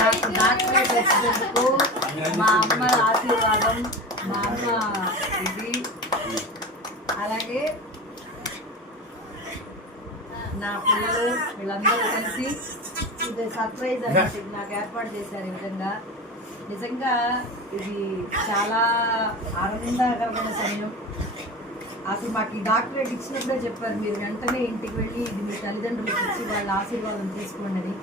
నాకు డాక్టరేట్ వచ్చినందుకు మా అమ్మ ఆశీర్వాదం. మా అమ్మ ఇది అలాగే నా పిల్లలు వీళ్ళందరూ కలిసి ఇది సర్ప్రైజ్ అనేది నాకు ఏర్పాటు చేశారు. ఈ విధంగా నిజంగా ఇది చాలా ఆనందకరమైన సమయం. అసలు మాకు ఈ డాక్టరేట్ ఇచ్చినప్పుడే చెప్పారు మీరు వెంటనే ఇంటికి వెళ్ళి ఇది మీ తల్లిదండ్రులకు ఇచ్చి వాళ్ళ ఆశీర్వాదం తీసుకోండి అని.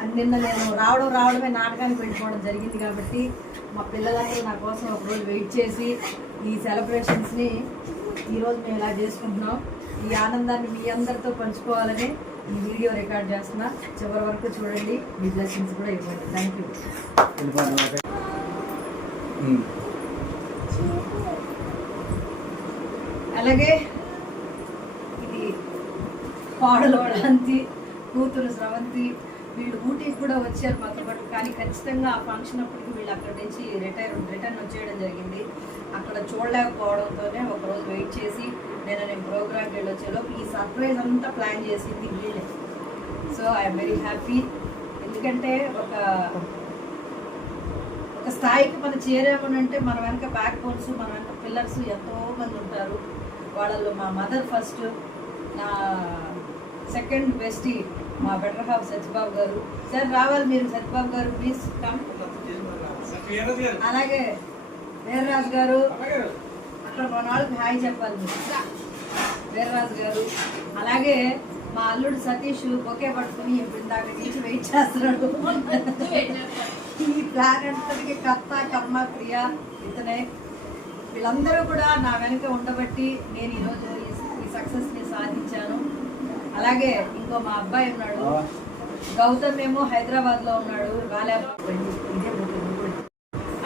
అని నిన్న నేను రావడం రావడమే నాటకానికి వెళ్ళిపోవడం జరిగింది కాబట్టి మా పిల్లలందరూ నా కోసం ఒకరోజు వెయిట్ చేసి ఈ సెలబ్రేషన్స్ని ఈరోజు మేము ఇలా చేసుకుంటున్నాం. ఈ ఆనందాన్ని మీ అందరితో పంచుకోవాలని ఈ వీడియో రికార్డ్ చేస్తున్నా. చివరి వరకు చూడండి. మీ బ్లెస్సింగ్స్ కూడా ఇవ్వండి. థ్యాంక్ యూ అలాగే ఇది పాడలు కూతురు స్రవంతి వీళ్ళు ఊటీకి కూడా వచ్చారు మాతో పాటు. కానీ ఖచ్చితంగా ఆ ఫంక్షన్ అప్పటికి వీళ్ళు అక్కడి నుంచి రిటైర్ రిటర్న్ వచ్చేయడం జరిగింది. అక్కడ చూడలేకపోవడంతోనే ఒకరోజు వెయిట్ చేసి నేను నేను ప్రోగ్రామ్కి వెళ్ళొచ్చేలోపు ఈ సర్ప్రైజ్ అంతా ప్లాన్ చేసింది వీళ్ళే. సో ఐఎమ్ వెరీ హ్యాపీ ఎందుకంటే ఒక ఒక స్థాయికి మనం చేరామనంటే మన వెనక బ్యాక్ బోన్స్ మన వెనక పిల్లర్స్ ఎంతో మంది ఉంటారు. వాళ్ళలో మా మదర్ ఫస్ట్ నా సెకండ్ బెస్టీ మా better half Satyababu garu. Sir రావాలి మీరు సత్యబాబు గారు ప్లీజ్ కమ్. అలాగే వీర్రాజు గారు. అక్కడ మన వాళ్ళకి హాయ్ చెప్పాలి వీర్రాజు గారు. అలాగే మా అల్లుడు సతీష్ ఒకే పట్టుకుని ఇప్పుడు ఇందాక నుంచి వెయిట్ చేస్తున్నాడు. ఈ ప్లాన్ అంతటికి కర్త కర్మ క్రియ ఇతనే. వీళ్ళందరూ కూడా నా వెనుక ఉండబట్టి నేను ఈరోజు ఈ- సక్సెస్ని సాధించాను. అలాగే ఇంకో మా అబ్బాయి ఉన్నాడు. గౌతమ్ ఏమో హైదరాబాద్లో ఉన్నాడు.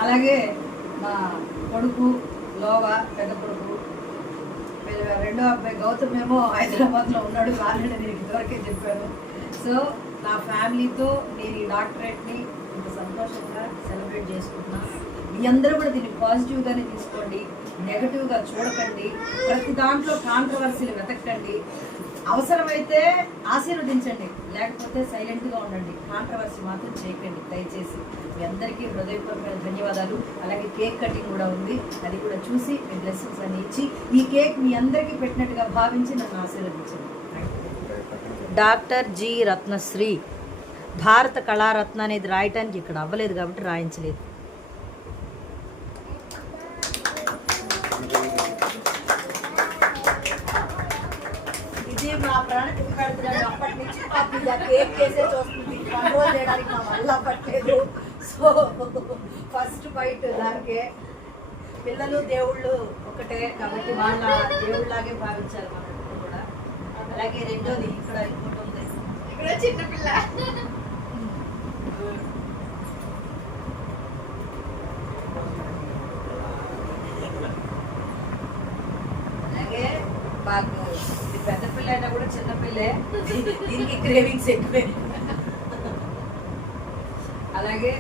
అలాగే మా కొడుకు లోవా పెద్ద కొడుకు. రెండో అబ్బాయి గౌతమ్ ఏమో హైదరాబాద్లో ఉన్నాడు. వాళ్ళని నేను ఇదివరకే చెప్పాను. సో నా ఫ్యామిలీతో నేను ఈ డాక్టరేట్ని ఇంత సంతోషంగా సెలబ్రేట్ చేసుకుంటున్నా. మీ అందరూ కూడా దీన్ని పాజిటివ్గానే తీసుకోండి నెగటివ్గా చూడకండి ప్రతి దాంట్లో కాంట్రవర్సీలు వెతకండి అవసరమైతే ఆశీర్వదించండి లేకపోతే సైలెంట్గా ఉండండి కాంట్రవర్సీ మాత్రం చేయకండి దయచేసి. మీ అందరికీ హృదయపూర్వక ధన్యవాదాలు. అలాగే కేక్ కటింగ్ కూడా ఉంది అది కూడా చూసి మీ బ్లెస్సింగ్స్ అని ఇచ్చి ఈ కేక్ మీ అందరికీ పెట్టినట్టుగా భావించి నన్ను ఆశీర్వదించండి. Doctor G Ratnasri. భారత కళారత్న అనేది రాయటానికి ఇక్కడ అవ్వలేదు కాబట్టి రాయించలేదు. ఇది మా అప్పటి నుంచి కేక్ చూస్తుంది. కంట్రోల్ చేయడానికి మా వల్ల పట్టలేదు సో ఫస్ట్ బైట్ దానికే. పిల్లలు దేవుళ్ళు ఒకటే కాబట్టి వాళ్ళ దేవుళ్ళలాగే భావించారు మనం అలాగే రెండోది ఇక్కడ ఉంది. ఇక్కడ చిన్నపిల్ల అలాగే మాకు ఇది పెద్ద పిల్ల అయినా కూడా చిన్న పిల్లే. దీనికి క్రేవింగ్స్ ఎక్కువే. అలాగే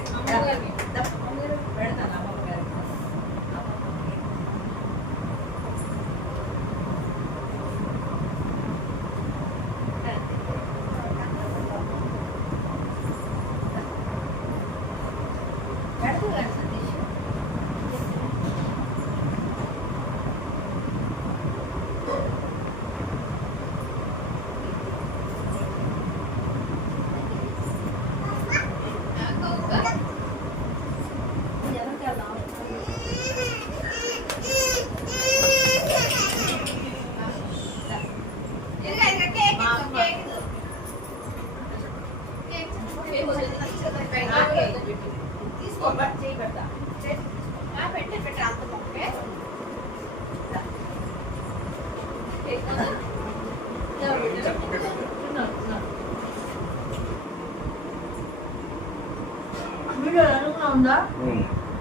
వీడియో అనుకున్నా ఉందా?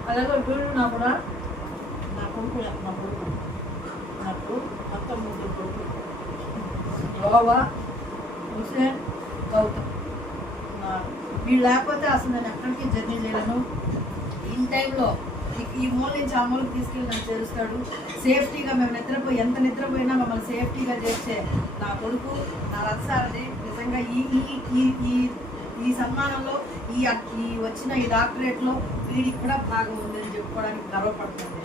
అలాగే వీడియో నా కూడా. నా కొడుకు నా కొడుకు. నాకు అక్క ముగ్గురు కొడుకు గోవా హుసేన్ గౌతమ్. మీరు లేకపోతే అసలు నేను ఎక్కడికి జర్నీ చేయలేను. ఇన్ టైంలో ఈ- ఈ మూల నుంచి ఆ మూలకి తీసుకెళ్ళి నన్ను చేరుస్తాడు. సేఫ్టీగా మేము నిద్రపోయి ఎంత నిద్రపోయినా మమ్మల్ని సేఫ్టీగా చేస్తే నా కొడుకు నా రథసారథి నిజంగా ఈ ఈ ఈ ఈ ఈ సన్మానంలో ఈ ఈ వచ్చిన ఈ డాక్టరేట్లో వీడికి కూడా భాగం ఉందని చెప్పుకోవడానికి గర్వపడుతుంది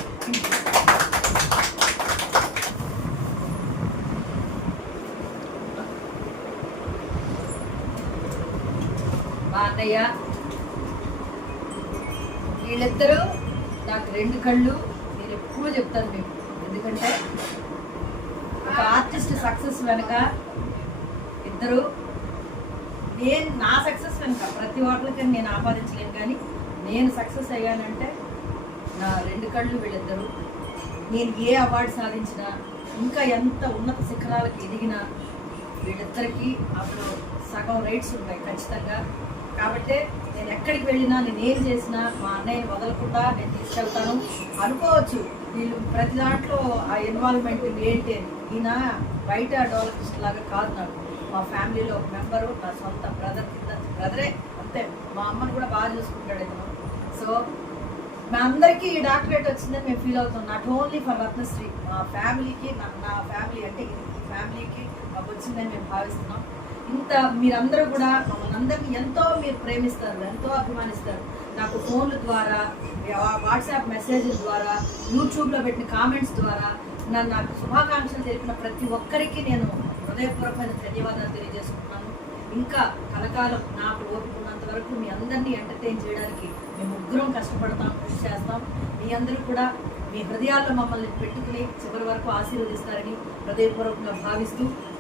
మా అన్నయ్య. వీళ్ళిద్దరూ నాకు రెండు కళ్ళు నేను ఎప్పుడూ చెప్తాను మీకు. ఎందుకంటే ఒక ఆర్టిస్ట్ సక్సెస్ వెనుక ఇద్దరు నేను నా సక్సెస్ వెనుక ప్రతి ఒక్కరికి నేను ఆపాదించలేను కానీ నేను సక్సెస్ అయ్యానంటే నా రెండు కళ్ళు వీళ్ళిద్దరు నేను ఏ అవార్డు సాధించినా ఇంకా ఎంత ఉన్నత శిఖరాలకు ఎదిగినా వీళ్ళిద్దరికీ అప్పుడు సగం రైట్స్ ఉన్నాయి ఖచ్చితంగా. కాబట్టి నేను ఎక్కడికి వెళ్ళినా నేను ఏం చేసినా మా అన్నయ్యని వదలకుండా నేను తీసుకెళ్తాను. అనుకోవచ్చు వీళ్ళు ప్రతి దాంట్లో ఆ ఇన్వాల్వ్మెంట్ ఏంటి అని ఈయన బయట డెవలపిస్ట్ లాగా కాదు నాకు. మా ఫ్యామిలీలో ఒక మెంబరు నా సొంత బ్రదర్ కింద బ్రదరే అంతే. మా అమ్మను కూడా బాగా చూసుకుంటాడు ఇతను. సో మా అందరికీ ఈ డాక్టరేట్ వచ్చిందని మేము ఫీల్ అవుతాం నాట్ ఓన్లీ ఫర్ రత్నశ్రీ మా ఫ్యామిలీకి నా నా ఫ్యామిలీ అంటే ఈ ఫ్యామిలీకి మాకు వచ్చిందని మేము భావిస్తున్నాం. ఇంత మీరందరూ కూడా మనందరికీ ఎంతో మీరు ప్రేమిస్తారు ఎంతో అభిమానిస్తారు. నాకు ఫోన్ల ద్వారా వాట్సాప్ మెసేజ్ల ద్వారా యూట్యూబ్లో పెట్టిన కామెంట్స్ ద్వారా నన్ను నాకు శుభాకాంక్షలు తెలిపిన ప్రతి ఒక్కరికి నేను హృదయపూర్వకమైన ధన్యవాదాలు తెలియజేసుకుంటున్నాను. ఇంకా కలకాలం నాకు ఓపుకున్నంత వరకు మీ అందరినీ ఎంటర్టైన్ చేయడానికి మేము ముగ్గురం కష్టపడతాం కృషి చేస్తాం. మీ అందరూ కూడా మీ హృదయాల్లో మమ్మల్ని పెట్టుకుని చివరి వరకు ఆశీర్వదిస్తారని హృదయపూర్వకంగా భావిస్తూ